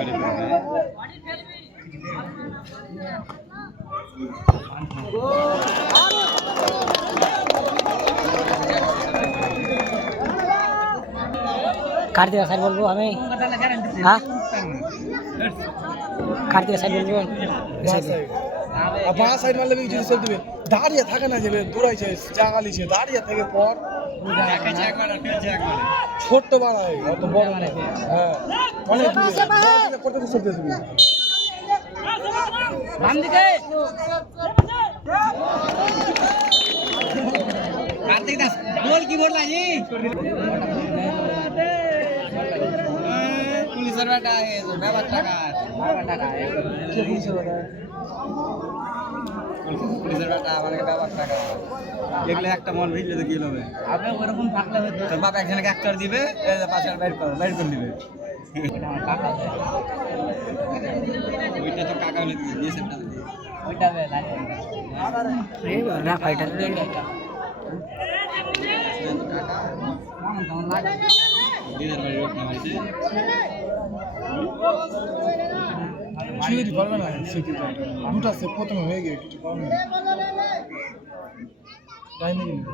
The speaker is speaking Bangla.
করে ফেলবে কার দিকে সাইড বলব আমি? হ্যাঁ? কার দিকে সাইড বলব? আর বাঁ সাইড মারলে যদি সেল দিবে দাঁড়িয়ে থাকে না যাবে দৌড়াইছে জাগালিছে দাঁড়িয়ে থেকে পর। ছোট্ট বাড়ায় অত বড় হ্যাঁ। পুলিশের বেটা ব্যাপার টাকা কে বুঝছে দাদা পুলিশের বেটা টাকা এগুলো একটা মন ভিজলে তো কি হবে আপনি ওরকম থাকলে তোর বাপ একজনকে একটা দিবে পাঁচ বাইর কর বাইর করে দিবে। ওইটা তো কাকা হলে দিয়ে সেটা ওইটা না ফাইটার দিদার বাড়ি রোড না মারিছে ছুঁয়ে দিতে পারবে না সে কিন্তু দুটা সে প্রথমে হয়ে গিয়ে কিছু পারবে না টাইমে কিন্তু